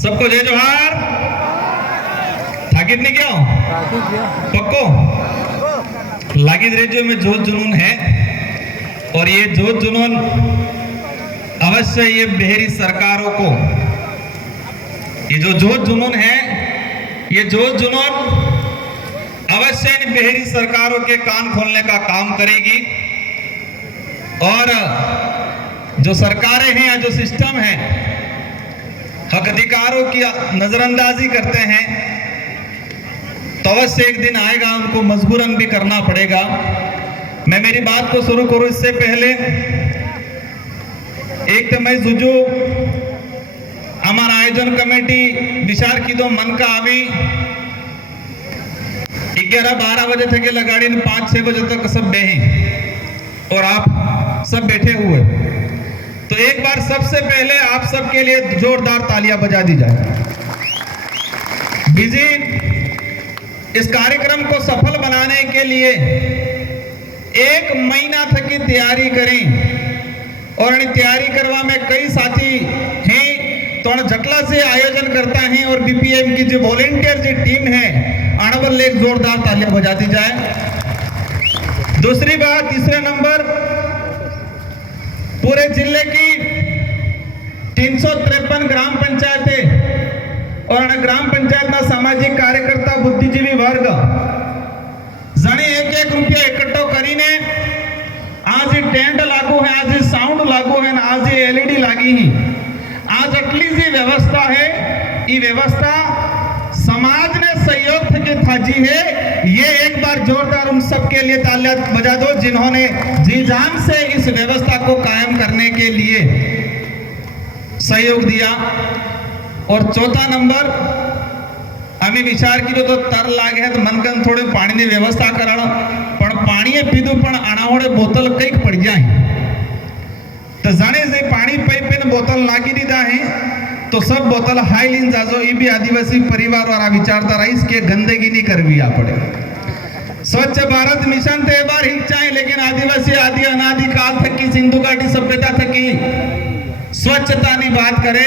सबको जय जोहार। थाकित नहीं क्या पक्को लागिद रेडियो में जोश जुनून है और ये जोश जुनून अवश्य ये बिहारी सरकारों को ये जो जोश जुनून है ये जोश जुनून अवश्य इन बिहारी सरकारों के कान खोलने का काम करेगी और जो सरकारें हैं या जो सिस्टम है हक अधिकारों की नजरअंदाजी करते हैं तो अवश्य एक दिन आएगा उनको मजबूरन भी करना पड़ेगा। मैं मेरी बात को शुरू करूं इससे पहले एक तो मैं जुजू हमारा आयोजन कमेटी विचार की दो मन का अभी 11-12 बजे थे के लगाड़ी 5-6 बजे तक सब बेहे और आप सब बैठे हुए तो एक बार सबसे पहले आप सबके लिए जोरदार तालियां बजा दी जाए। बिजी इस कार्यक्रम को सफल बनाने के लिए 1 महीना तक की तैयारी करें और तैयारी करवा में कई साथी हैं तो जटला से आयोजन करता है और बीपीएम की जो वॉलेंटियर जो टीम है अणबल एक जोरदार तालियां बजा दी जाए। दूसरी बात तीसरे नंबर पूरे जिले की 353 ग्राम पंचायतें और ग्राम पंचायत ना सामाजिक कार्यकर्ता बुद्धिजीवी वर्ग जने 1-1 रुपया इकट्ठो करीने आज ही टेंट लागू है, आज ही साउंड लागू है, आज ही एलईडी लागी ही आज अटली जी व्यवस्था है। ये व्यवस्था समाज ने सहयोग के थाजी है। ये एक बार जोरदार उन सब के लिए तालियां बजा दो जिन्होंने जी जान से इस व्यवस्था को कायम करने के लिए सहयोग दिया। और चौथा नंबर हमें विचार की तो तर लागे है तो मनकन थोड़े पानी की व्यवस्था करा पण पानी पीधु पण अणावड़े बोतल कई पड़ जाए तो जाने से पानी पाइप में बोतल लागी दीदा है तो सब बोतल हाई लीन जाजो ये भी आदिवासी परिवार वाला विचारधारा इसके गंदगी नहीं करवी आ पड़े। स्वच्छ भारत मिशन तो एक बार हिंचाए लेकिन आदिवासी आदि अनादि काल तक की सिंधु घाटी सभ्यता तक की स्वच्छता की बात करे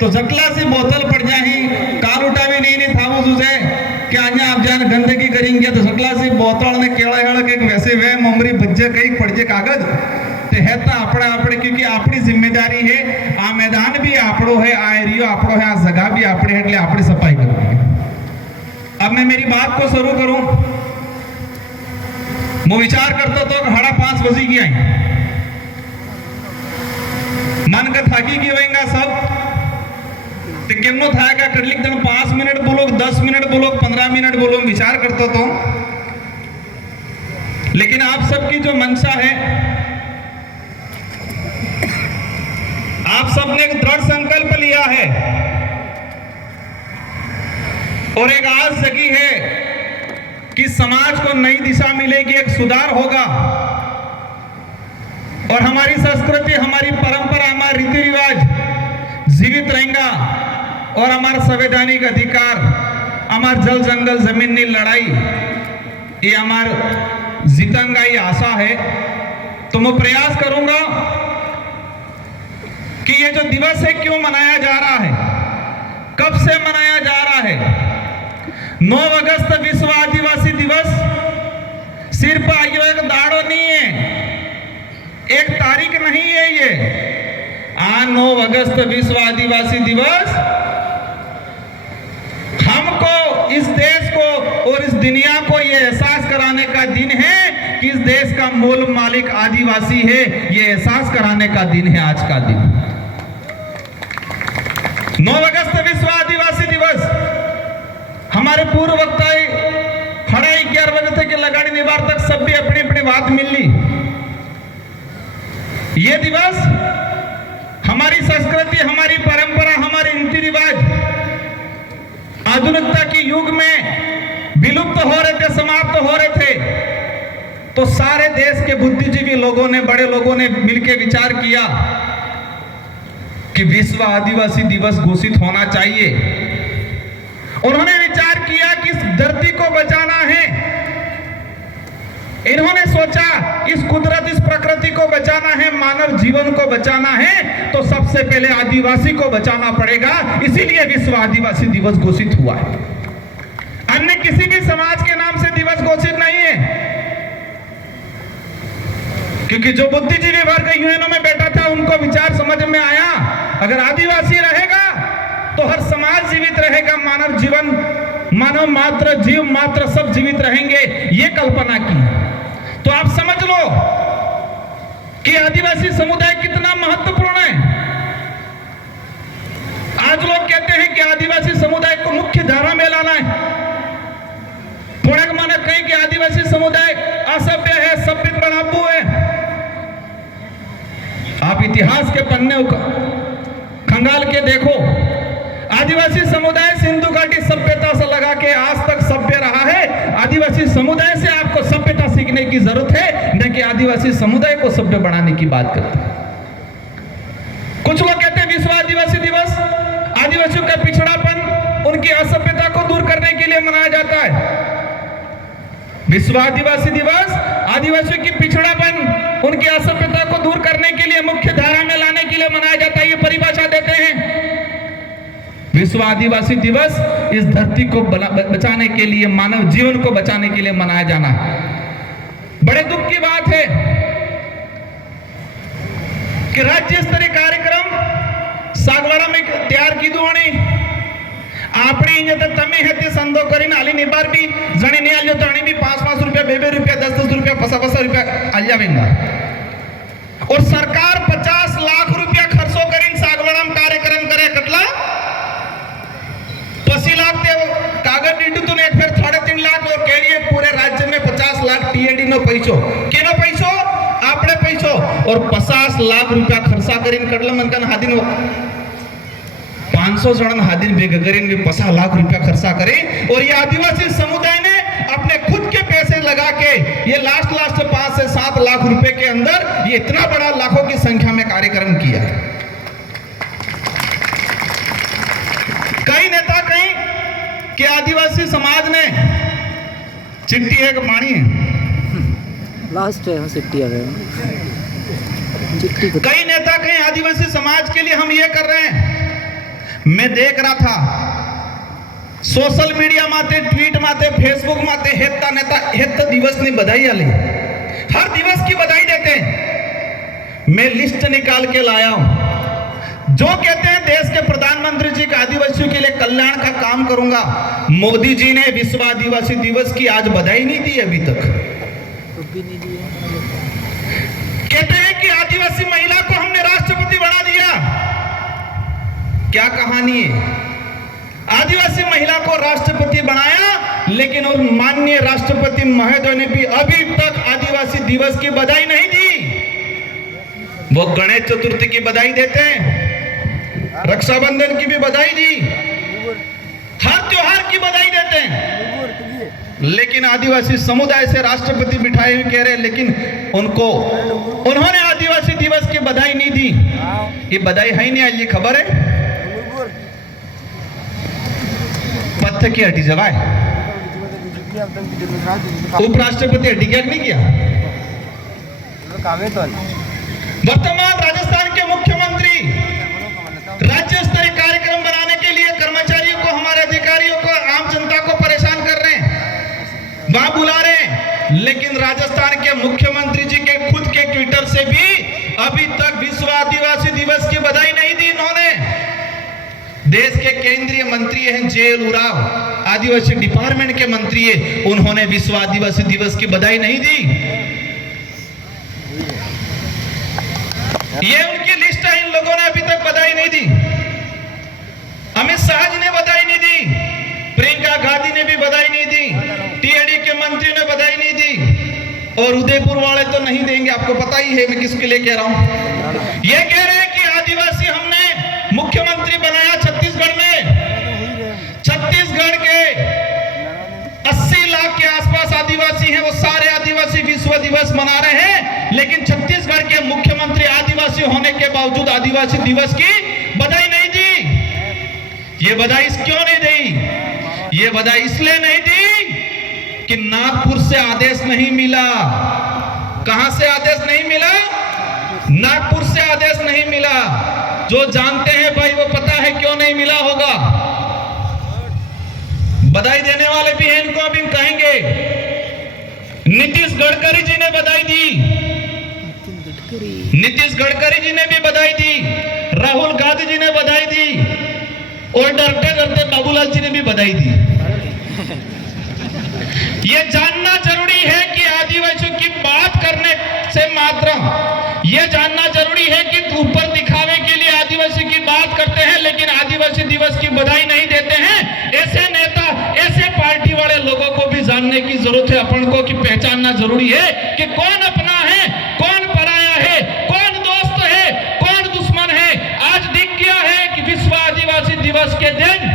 तो जटला सी बोतल पड़ जाए काल उठा भी नहीं था तुझे क्या आप जान गंदगी करेंगे तो जटला सी बोतल ने केड़ा हड़क एक वैसे वे ममरी बज्जे कई पड़जे कागज है तो अपना अपने क्योंकि अपनी जिम्मेदारी है आ मैदान भी आपड़ो है आ एरियो आपड़ो है आ जगह भी आपड़े है એટલે આપણે सफाई करनी है। अब मैं मेरी बात को शुरू करूं मैं विचार करता तो 5:30 बजे गया है मन का थाकी की होएगा सब तो केमनो थाएगा कर लिख दन 5 मिनट बोलो 10 मिनट बोलो 15 मिनट बोलो विचार करता तो लेकिन आप सबकी जो मंशा है आप सबने एक दृढ़ संकल्प लिया है और एक आस जगी है कि समाज को नई दिशा मिलेगी, एक सुधार होगा और हमारी संस्कृति, हमारी परंपरा, हमारे रीति रिवाज जीवित रहेगा और हमारा संवैधानिक अधिकार, हमार जल जंगल जमीन की लड़ाई ये हमार जीतंगा ये आशा है। तो मैं प्रयास करूंगा कि ये जो दिवस है क्यों मनाया जा रहा है, कब से मनाया जा रहा है। 9 अगस्त विश्व आदिवासी दिवस सिर्फ आयो एक दाड़ो नहीं है, एक तारीख नहीं है ये। 9 अगस्त विश्व आदिवासी दिवस हमको इस देश को और इस दुनिया को ये एहसास कराने का दिन है कि इस देश का मूल मालिक आदिवासी है। ये एहसास कराने का दिन है आज का दिन। 9 अगस्त विश्व आदिवासी दिवस हमारे पूर्व वक्ता खड़ा 11 बजे तक लगाड़ी निवार तक सब भी अपनी अपनी बात मिल ली। ये दिवस हमारी संस्कृति, हमारी परंपरा, हमारे रीति रिवाज आधुनिकता के युग में विलुप्त हो रहे थे, समाप्त हो रहे थे। तो सारे देश के बुद्धिजीवी लोगों ने, बड़े लोगों ने मिलकर विचार किया कि विश्व आदिवासी दिवस घोषित होना चाहिए। उन्होंने विचार किया कि इस धरती को बचाना है इन्होंने सोचा इस कुदरत, इस प्रकृति को बचाना है, मानव जीवन को बचाना है, तो सबसे पहले आदिवासी को बचाना पड़ेगा। इसीलिए विश्व आदिवासी दिवस घोषित हुआ है। अन्य किसी भी समाज के नाम से दिवस घोषित नहीं है, क्योंकि जो बुद्धिजीवी वर्ग यूएनओ में बैठा था उनको विचार समझ में आया, अगर आदिवासी रहेगा तो हर समाज जीवित रहेगा, मानव जीवन, मानव मात्र, जीव मात्र सब जीवित रहेंगे, ये कल्पना की। तो आप समझ लो कि आदिवासी समुदाय कितना महत्वपूर्ण है। आज लोग कहते हैं कि आदिवासी समुदाय को मुख्य धारा में लाना है। थोड़ा माना कहीं कि आदिवासी समुदाय असभ्य है, सभ्य बढ़ापू है। आप इतिहास के पन्ने खंगाल के देखो, आदिवासी समुदाय सिंधु घाटी सभ्यता से लगा के आज तक सभ्य रहा है। आदिवासी समुदाय से आपको सभ्यता सीखने की जरूरत है, न कि आदिवासी समुदाय को सभ्य बनाने की बात करते हैं। कुछ लोग कहते हैं विश्व आदिवासी दिवस आदिवासियों का पिछड़ापन, उनकी असभ्यता को दूर करने के लिए मनाया जाता है। विश्व आदिवासी दिवस आदिवासियों की पिछड़ापन, उनकी असभ्यता को दूर करने के लिए, मुख्य धारा में लाने के लिए मनाया जाता है, ये परिभाषा देते हैं। विश्व आदिवासी दिवस इस धरती को बचाने के लिए, मानव जीवन को बचाने के लिए मनाया जाना है। बड़े दुख की बात है कि राज्य स्तरीय कार्यक्रम सागवाड़ा में तैयार की दुआणी आपणी तमी है संदो करीन आली निबार भी जणी नहीं आलियो तो भी 5-5 रुपया, 2-2 रुपया, 10-10 रुपया, 50-50 रुपया आलिया वेंगा। और सरकार 50 लाख रुपया खर्चो करीन सागवाड़ा में कार्यक्रम करे, कटला 80 लाख ते कागज नीडू तो एक फिर 3.5 लाख और कह रही पूरे राज्य में 50 लाख टीएडी नो पैसो, केनो पैसो, आपने पैसो, और 50 लाख रुपया खर्चा करीन कटला मनकन हादिन 500 जन हादिन बेग करीन भी 50 लाख रुपया खर्चा करे। और ये आदिवासी समुदाय ने अपने खुद के पैसे लगा के ये लास्ट 5 से 7 लाख रुपए के अंदर ये इतना बड़ा लाखों की संख्या में कार्यक्रम किया। कई नेता कहीं कि आदिवासी समाज ने चिट्ठी है कि मानी है लास्ट है चिट्ठी आ गए। कई नेता कहीं आदिवासी समाज के लिए हम ये कर रहे हैं। मैं देख रहा था सोशल मीडिया माते, ट्वीट माते, फेसबुक माते हेत्ता नेता हेत्त दिवस ने बधाई आली, हर दिवस की बधाई देते हैं। मैं लिस्ट निकाल के लाया हूं जो कहते हैं देश के प्रधानमंत्री जी का आदिवासियों के लिए कल्याण का काम करूंगा। मोदी जी ने विश्व आदिवासी दिवस की आज बधाई नहीं दी अभी तक। कहते हैं कि आदिवासी महिला को हमने राष्ट्रपति बना दिया। क्या कहानी है? आदिवासी महिला को राष्ट्रपति बनाया, लेकिन उन माननीय राष्ट्रपति महोदय ने भी अभी तक आदिवासी दिवस की बधाई नहीं दी। वो गणेश चतुर्थी की बधाई देते हैं, रक्षाबंधन की भी बधाई दी, हर त्योहार की बधाई देते हैं, लेकिन आदिवासी समुदाय से राष्ट्रपति बिठाए हुए कह रहे हैं, लेकिन उन्होंने आदिवासी दिवस की बधाई नहीं दी। ये बधाई है नहीं, ये खबर है पत्थर की हड्डी जवाए उपराष्ट्रपति हड्डी क्या नहीं किया। वर्तमान राजस्थान के मुख्यमंत्री राज्य स्तरीय कार्यक्रम बनाने के लिए कर्मचारियों को, हमारे अधिकारियों को, आम जनता को परेशान कर रहे हैं, वहां बुला रहे हैं, लेकिन राजस्थान के मुख्यमंत्री जी के खुद के ट्विटर से भी अभी तक विश्व आदिवासी दिवस की बधाई नहीं दी इन्होंने। देश के केंद्रीय मंत्री हैं जेएल उराव, आदिवासी डिपार्टमेंट के मंत्री है, उन्होंने विश्व आदिवासी दिवस की बधाई नहीं दी। ये उनकी लिस्ट है, इन लोगों ने अभी तक बधाई नहीं दी। अमित शाह जी ने बधाई नहीं दी, प्रियंका गांधी ने भी बधाई नहीं दी, टीएडी के मंत्री ने बधाई नहीं दी, और उदयपुर वाले तो नहीं देंगे। आपको पता ही है मैं किसके लिए कह रहा हूं। ये कह रहे हैं कि आदिवासी हमने मुख्यमंत्री बनाया छत्तीसगढ़ में। छत्तीसगढ़ के 80 लाख के आसपास आदिवासी हैं, वो सारे आदिवासी विश्व दिवस मना रहे हैं, लेकिन छत्तीसगढ़ के मुख्यमंत्री आदिवासी होने के बावजूद आदिवासी दिवस की बधाई नहीं दी। ये बधाई क्यों नहीं दी? ये बधाई इसलिए नहीं दी कि कि नागपुर से आदेश नहीं मिला। कहां से आदेश नहीं मिला? नागपुर से आदेश नहीं मिला। जो जानते हैं भाई वो पता है क्यों नहीं मिला होगा। बधाई देने वाले भी हैं, इनको अभी कहेंगे। नीतीश गडकरी जी ने बधाई दी, नीतीश गडकरी जी ने भी बधाई दी, राहुल गांधी जी ने बधाई दी और डरते डरते बाबूलाल जी ने भी बधाई दी। ये जानना जरूरी है कि आदिवासियों की बात करने से मात्र ये जानना जरूरी है कि ऊपर दिखावे के लिए आदिवासी की बात करते हैं लेकिन आदिवासी दिवस की बधाई नहीं देते हैं। ऐसे नेता, ऐसे पार्टी वाले लोगों को भी जानने की जरूरत है अपन को, कि पहचानना जरूरी है कि कौन अपना है, कौन पराया है, कौन दोस्त है, कौन दुश्मन है। आज दिख गया है कि विश्व आदिवासी दिवस के दिन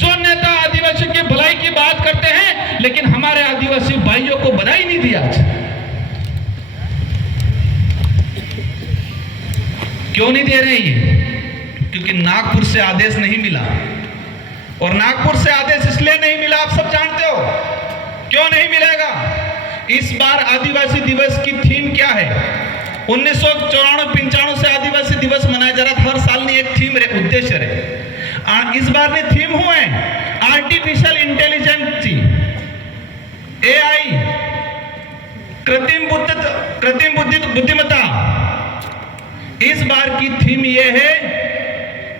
जो नेता आदिवासी की भलाई की बात करते हैं लेकिन हमारे आदिवासी भाइयों को बधाई नहीं दिया। क्यों नहीं दे रहे ये? क्योंकि नागपुर से आदेश नहीं मिला। और नागपुर से आदेश इसलिए नहीं मिला, आप सब जानते हो क्यों नहीं मिलेगा। इस बार आदिवासी दिवस की थीम क्या है? 1994-95 से आदिवासी दिवस मनाया जा रहा था। हर साल एक थीम उद्देश्य रहे। इस बार ने थीम हुए आर्टिफिशियल इंटेलिजेंस, AI, कृत्रिम बुद्धिमत्ता। इस बार की थीम यह है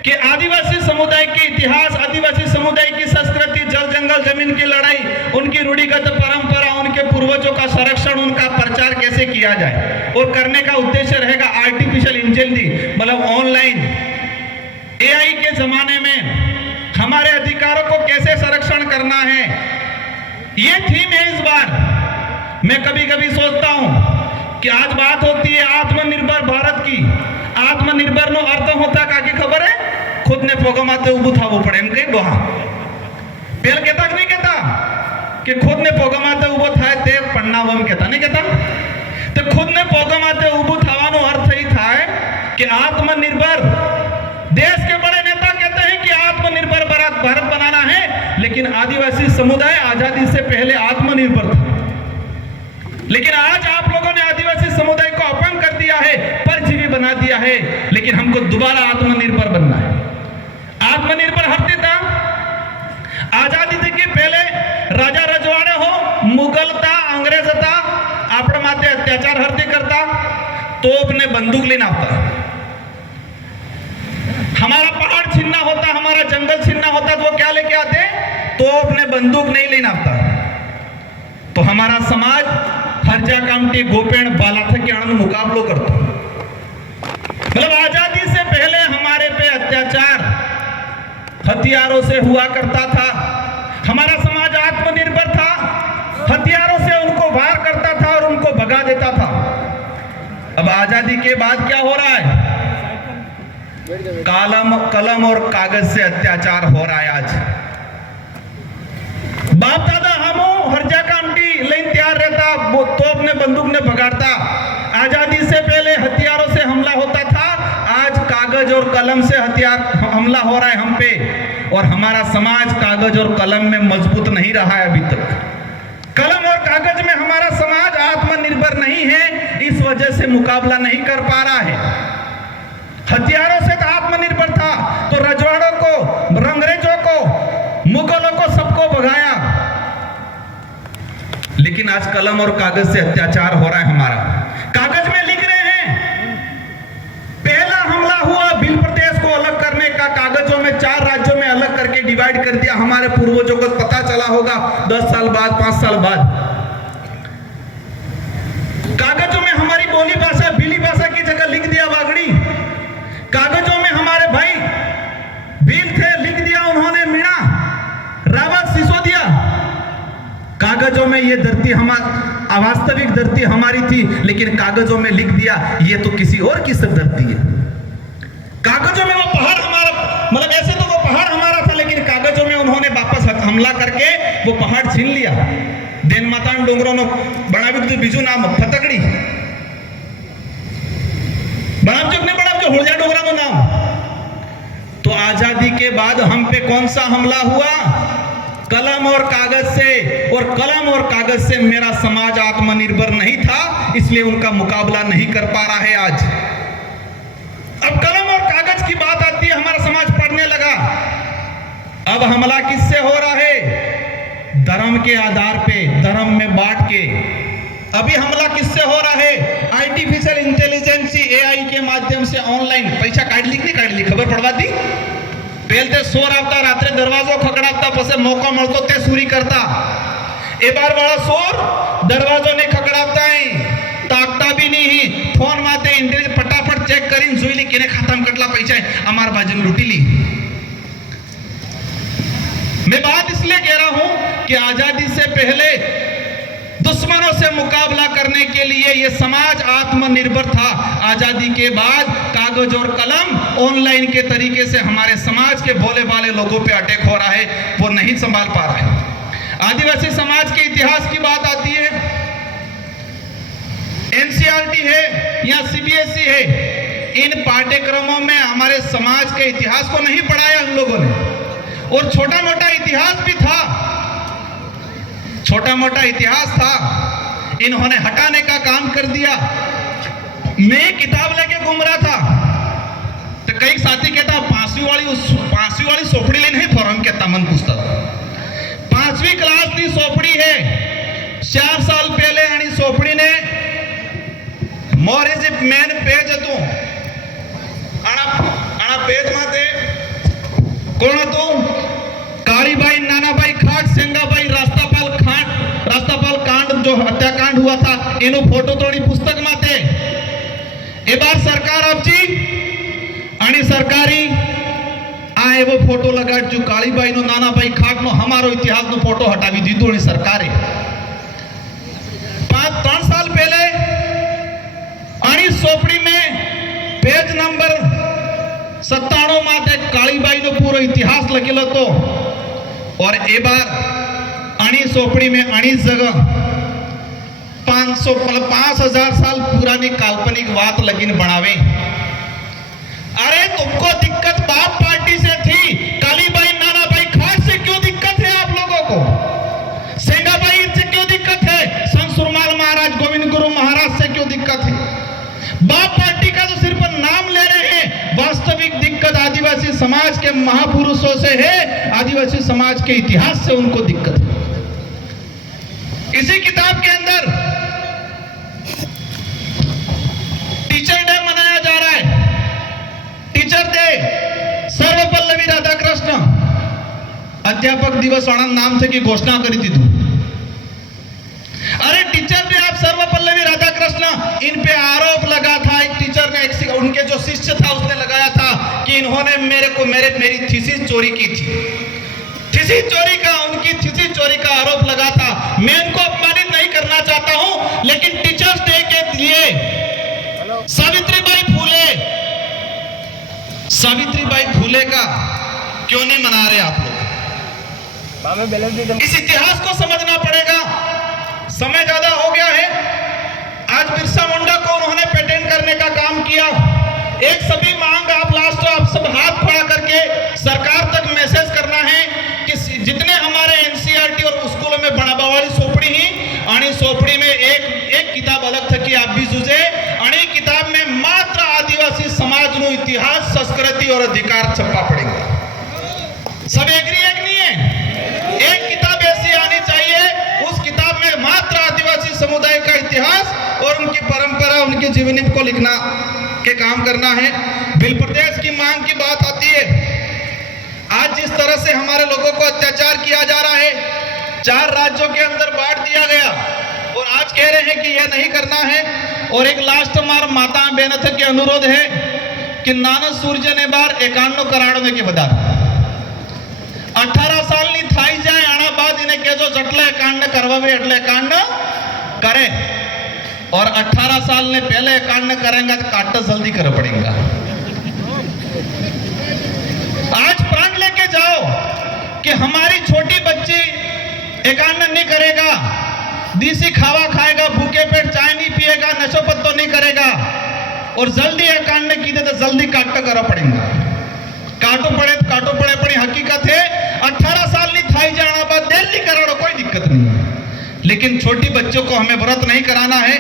कि आदिवासी समुदाय के इतिहास, आदिवासी समुदाय की संस्कृति, जल जंगल जमीन की लड़ाई, उनकी रूढ़िगत परंपरा, उनके पूर्वजों का संरक्षण, उनका प्रचार कैसे किया जाए। और करने का उद्देश्य रहेगा आर्टिफिशियल इंटेलिजेंस, मतलब ऑनलाइन AI के जमाने में हमारे अधिकारों को कैसे संरक्षण करना है, यह थीम है इस बार। मैं कभी कभी सोचता हूं कि आज बात होती है आत्मनिर्भर भारत की। आत्मनिर्भर नो अर्थ होता काकी खबर है? खुद ने पोगमाते उबू थावू पड़े एम कहीं दोहा पेल कहता कि नहीं कहता कि खुद ने पोगमाते उबो थाय ते पन्नावम कहता नहीं कहता। तो खुद ने पोगमाते उबू थावानो अर्थ ही था कि आत्मनिर्भर। देश के बड़े नेता कहते हैं कि आत्मनिर्भर भारत बनाना है, लेकिन आदिवासी समुदाय आजादी से पहले आत्मनिर्भर था। लेकिन आज आप लोगों ने आदिवासी समुदाय को अपंग कर दिया है, परजीवी बना दिया है। लेकिन हमको दोबारा आत्मनिर्भर बनना है। आत्मनिर्भर हटते था आजादी के पहले राजा रजवाड़े हो, मुगल था, अंग्रेज था, आपण माते अत्याचार हरते करता, तोप ने बंदूक लेना होता, हमारा पहाड़ छीनना होता, हमारा जंगल छीनना होता, तो वो क्या लेके आते? तोप ने बंदूक नहीं लेना होता। तो हमारा समाज हरजा कामटी गोपेण बालाथा के आनंद मुकाबलो करता। मतलब आजादी से पहले हमारे पे अत्याचार हथियारों से हुआ करता था। हमारा समाज आत्मनिर्भर था, हथियारों से उनको वार करता था और उनको भगा देता था। अब आजादी के बाद क्या हो रहा है? कलम और कागज से अत्याचार हो रहा है। आज बाप दादा हम हरजा कामटी लाइन तैयार रहता, वो तोप ने बंदूक ने भगाड़ता। आजादी से पहले हथियारों से हमला होता था, आज कागज और कलम से हथियार हमला हो रहा है हम पे। और हमारा समाज कागज और कलम में मजबूत नहीं रहा है अभी तक। कलम और कागज में हमारा समाज आत्मनिर्भर नहीं है, इस वजह से मुकाबला नहीं कर पा रहा है। हथियारों से तो आत्मनिर्भर था, तो रजवाड़ों को, अंग्रेजों को, मुगलों को सबको भगाया। लेकिन आज कलम और कागज से अत्याचार हो रहा है हमारा। कागज में लिख रहे हैं, पहला हमला हुआ भील प्रदेश को अलग करने का, कागजों में 4 राज्यों में अलग करके डिवाइड कर दिया। हमारे पूर्वजों को पता चला होगा 10 साल बाद, 5 साल बाद। कागजों में हमारी बोली भाषा, भीली भाषा की जगह लिख दिया वागड़ी। कागजों में हमारे भाई भील थे, लिख दिया उन्होंने मीणा, रावत, सिसोदिया। कागजों में ये धरती अवास्तविक धरती हमारी थी, लेकिन कागजों में लिख दिया ये तो किसी और की सब धरती है। कागजों में वो पहाड़ हमारा, मतलब ऐसे तो वो पहाड़ हमारा था, लेकिन कागजों में उन्होंने वापस हमला करके वो पहाड़ छीन लिया। देन माता डोंगरों ने बनावी बीजू नाम फतकड़ी बनावचुक ने बनावचुक हुड़जा डोंगरा नो नाम। तो आजादी के बाद हम पे कौन सा हमला हुआ? कलम और कागज से मेरा समाज आत्मनिर्भर नहीं था, इसलिए उनका मुकाबला नहीं कर पा रहा है आज। अब कलम और कागज की बात आती है, हमारा समाज पढ़ने लगा। अब हमला किससे हो रहा है? धर्म के आधार पे, धर्म में बांट के। अभी हमला किससे हो रहा है? आर्टिफिशियल इंटेलिजेंस एआई के माध्यम से ऑनलाइन पैसा काढली खबर पड़वा दी। पहले ते सोर आता, रात्रे दरवाजो खकड़ाता, पसे मौका મળતો તે सूरी करता। ए बार वाला सोर दरवाजो ने खकड़ाता है, ताकता भी नहीं, फोन माते इंटेलिजेंस फटाफट चेक करीन જોઈ લી કેને ખાતામાં કેટલા પૈસા है, અમાર बाजू लूटी ली। मैं बात इसलिए कह रहा हूं कि आजादी से पहले दुश्मनों से मुकाबला करने के लिए यह समाज आत्मनिर्भर था। आजादी के बाद कागज और कलम ऑनलाइन के तरीके से हमारे समाज के भोले भाले लोगों पे अटैक हो रहा है, वो नहीं संभाल पा रहा है। आदिवासी समाज के इतिहास की बात आती है, एनसीईआरटी है या सीबीएसई है, इन पाठ्यक्रमों में हमारे समाज के इतिहास को नहीं पढ़ाया हम लोगों ने। और छोटा मोटा इतिहास भी था, छोटा मोटा इतिहास था, इन्होंने हटाने का काम कर दिया। मैं किताब लेके घूम रहा था तो कई साथी कहता पांचवी वाली सोपड़ी लेने फॉरम कहता मन पुस्तक 5वीं क्लास की सोपड़ी है, 4 साल पहले आणि सोपड़ी ने मोर इज मेन पेज હતું। આના પેજ માતે કોણ હતું? कालीबाई, नानाबाई खाट, सेंगाबाई, रास्तापाल कांड जो हत्याकांड हुआ था, एनो फोटो तोड़ी पुस्तक माते। ए बार सरकार आपजी आणि सरकारी आ एवो फोटो लगा जो कालीबाई नो, नानाबाई खाट नो, हमारो इतिहास नो फोटो हटावी दीधो ने सरकारे। 3 साल पहले आणि सोपड़ी में पेज नंबर 97 माते कालीबाई नो पूरो इतिहास लखेलो तो। और ए बार अणी सोपड़ी में अणी जगह 5000 साल पुरानी काल्पनिक बात लगिन बनावे। अरे तुमको दिक्कत बाप पार्टी से थी, कालीबाई नानाबाई खाट से क्यों दिक्कत है आप लोगों को? सेंगाबाई से क्यों दिक्कत है? संत सुरमाल महाराज, गोविंद गुरु महाराज से क्यों दिक्कत है? बाप पार्टी का तो सिर्फ नाम ले रहे हैं, वास्तविक दिक्कत आदिवासी समाज के महापुरुषों से है, आदिवासी समाज के इतिहास से उनको दिक्कत है। इसी किताब के अंदर टीचर डे मनाया जा रहा है। टीचर डे सर्वपल्लवी राधाकृष्ण अध्यापक दिवस नाम से की घोषणा करी थी। अरे टीचर डे आप सर्वपल्लवी राधाकृष्ण, इन पे आरोप लगा था, एक टीचर ने, उनके जो शिष्य था उसने लगाया था कि इन्होंने मेरी थीसिस चोरी की थी। उनकी थीसिस चोरी का आरोप लगा था। मैं उनको अपमानित नहीं करना चाहता हूं, लेकिन टीचर्स डे के लिए सावित्रीबाई फूले का क्यों नहीं मना रहे आप लोग? इस इतिहास को समझना पड़ेगा। समय ज्यादा हो गया है। आज बिरसा मुंडा को उन्होंने पेटेंट करने का काम किया। एक सभी मांग आप सब हाथ खड़ा करके सरकार तक मैसेज करना है कि जितने हमारे एनसीईआरटी और स्कूलों में बनाबावाली सोपड़ी ही आणि सोपड़ी में एक किताब अलग थकी आप भी जुजे आणि किताब में मात्र आदिवासी समाज नो इतिहास, संस्कृति और अधिकार छपा पड़ेगा। सब एग्री है कि नहीं है? एक किताब ऐसी आनी चाहिए, उस किताब में मात्र आदिवासी समुदाय का इतिहास और उनकी परंपरा, उनके जीवनी को लिखना के काम करना है। बिल प्रदेश की मांग की बात आती है। आज जिस तरह से हमारे लोगों को अत्याचार किया जा रहा है, 4 राज्यों के अंदर बांट दिया गया और आज कह रहे हैं कि यह नहीं करना है। और एक लास्ट मार माता बेनथ के अनुरोध है कि नाना सूर्य ने बार 51 कराड़ने के बता 18 साल ની થઈ જાય આના બાદ એને કહેજો જેટલે કાંડ કરવાવે એટલે કાંડ करे। और 18 साल ने पहले कांड करेंगे तो काट जल्दी कर पड़ेगा। आज प्राण लेके जाओ कि हमारी छोटी बच्ची एकांड नहीं करेगा, देसी खावा खाएगा, भूखे पेट चाय नहीं पिएगा, नशो पत्तो नहीं करेगा और जल्दी एकांड की दे तो जल्दी काट कर पड़ेगा। काटो पड़े पण हकीकत है 18 साल ની થઈ जाना बाद लेकिन छोटी बच्चों को हमें व्रत नहीं कराना है।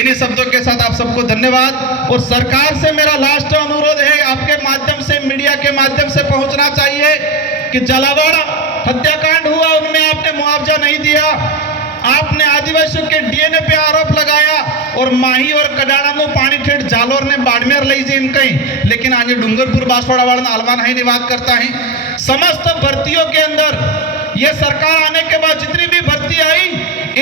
इन्हीं शब्दों के साथ आप सबको धन्यवाद। और सरकार से मेरा लास्ट अनुरोध है, आपके माध्यम से, मीडिया के माध्यम से पहुंचना चाहिए कि झालावाड़ हत्याकांड हुआ, उनमें आपने मुआवजा नहीं दिया, आपने आदिवासियों के डीएनए पे आरोप लगाया और माही और कडाड़ा में पानी ठेठ जालोर ने बाड़मेर ली जी कहीं, लेकिन आज डूंगरपुर बांसवाड़ा वाला अलवान है नहीं बात करता है। समस्त भर्तियों के अंदर ये सरकार आने के बाद जितनी भी भर्ती आई,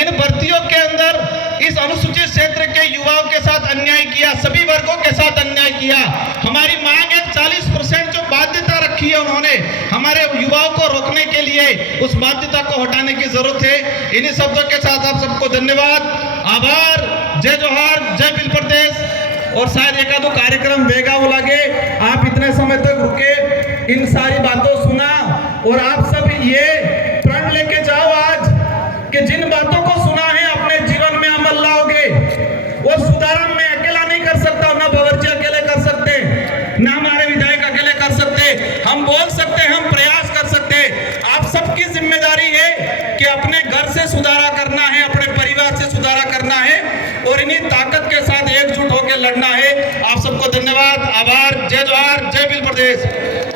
इन भर्तियों के अंदर इस अनुसूचित क्षेत्र के युवाओं के साथ अन्याय किया, सभी वर्गों के साथ अन्याय किया। हमारी मांग है 40% जो बाध्यता रखी है उन्होंने हमारे युवाओं को रोकने के लिए, उस बाध्यता को हटाने की जरूरत है। इन्हीं शब्दों के साथ आप सबको धन्यवाद, आभार, जय जोहार, जय बिल प्रदेश। और शायद एक आधो कार्यक्रम बेगाव लगे, आप इतने समय तक रुके, इन सारी बातों सुना और आप सब ये प्रण लेके जाओ आज कि जिन बातों को सुना है अपने जीवन में अमल लाओगे। वो सुधारण में अकेला नहीं कर सकता, ना बावर्ची अकेले कर सकते, ना हमारे विधायक अकेले कर सकते। हम बोल सकते, हम प्रयास कर सकते। आप सबकी जिम्मेदारी है कि अपने घर से सुधारा करना है, अपने परिवार से सुधारा करना है और इन्हीं ताकत के साथ एकजुट होकर लड़ना है। आप सबको धन्यवाद, आभार, जय जोहार, जय बिल प्रदेश।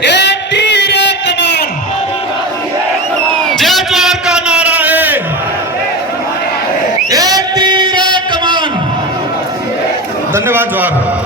एक तीर एक कमान, जय जोहार का नारा है, एक तीर एक कमान। धन्यवाद, जोहार।